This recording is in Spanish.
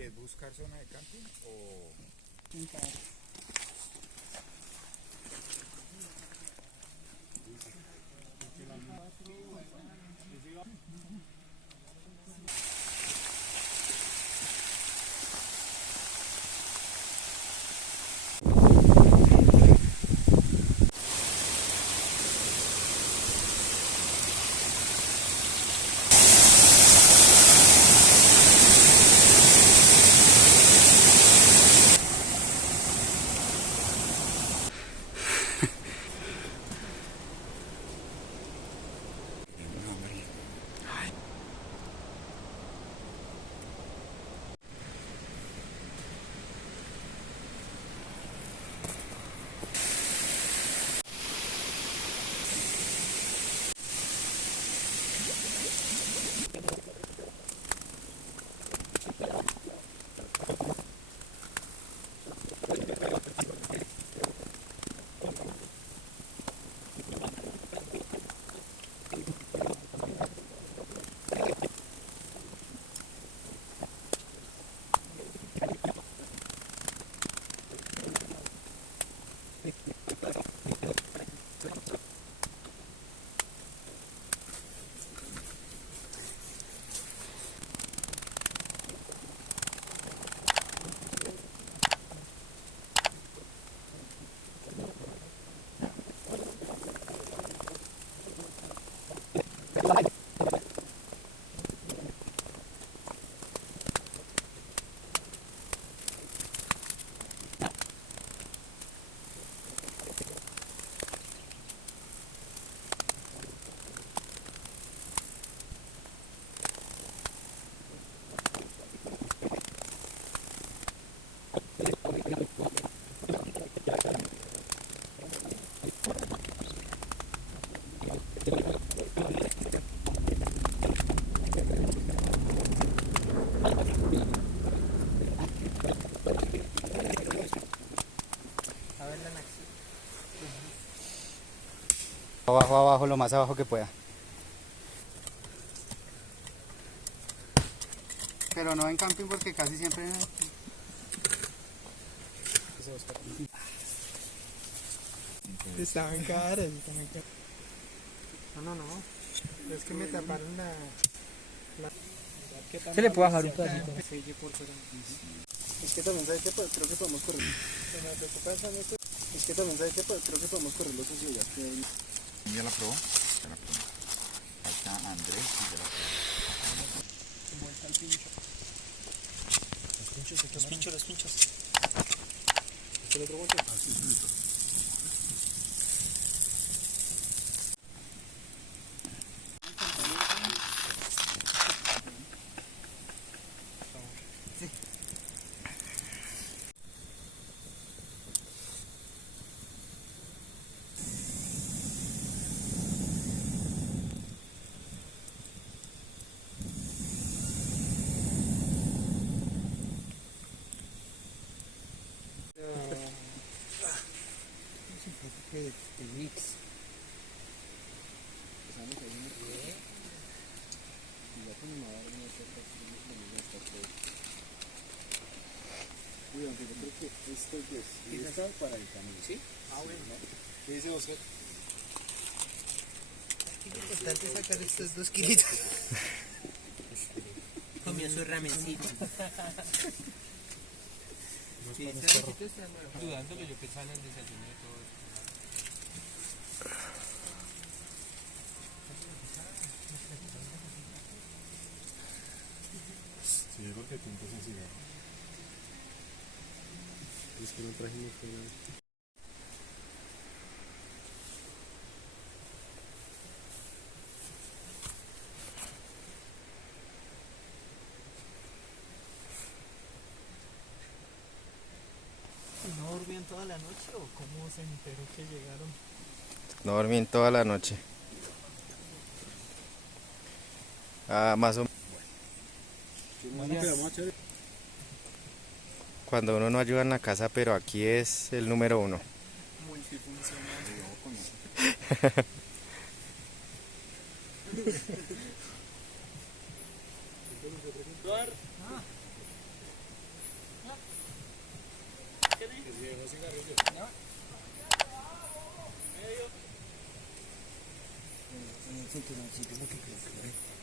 ¿Qué es buscar zona de camping o...? Abajo, abajo, lo más abajo que pueda. Pero no en camping porque casi siempre... Estaban caras, estaban caras. No. Es que me taparon la... Se le puede bajar un pedacito. Es que también sabes que creo que podemos correr. Es que también sabes que creo que podemos correr los socios. ¿Ya la probó? Ya la probó. Falta Andrés y ya la probó. Como está el pincho. Los pinchos. ¿Este el otro golpe? Ah, sí, solito. El mix. Yo creo que esto es está para el camino, ¿sí? Ah, bueno. ¿Qué dice Oscar? Es importante sacar estos 2 kilitos. Comió su ramencito. Dudándolo, yo pensaba en el desayuno de todo eso. Sí, porque tú empiezas a cigarro. Es que no trajimos fuera. ¿No dormían toda la noche o cómo se enteró que llegaron? No dormí en toda la noche. Más o menos. Cuando uno no ayuda en la casa, pero aquí es el número 1. Multifuncional. cinturoncito, lo que creo que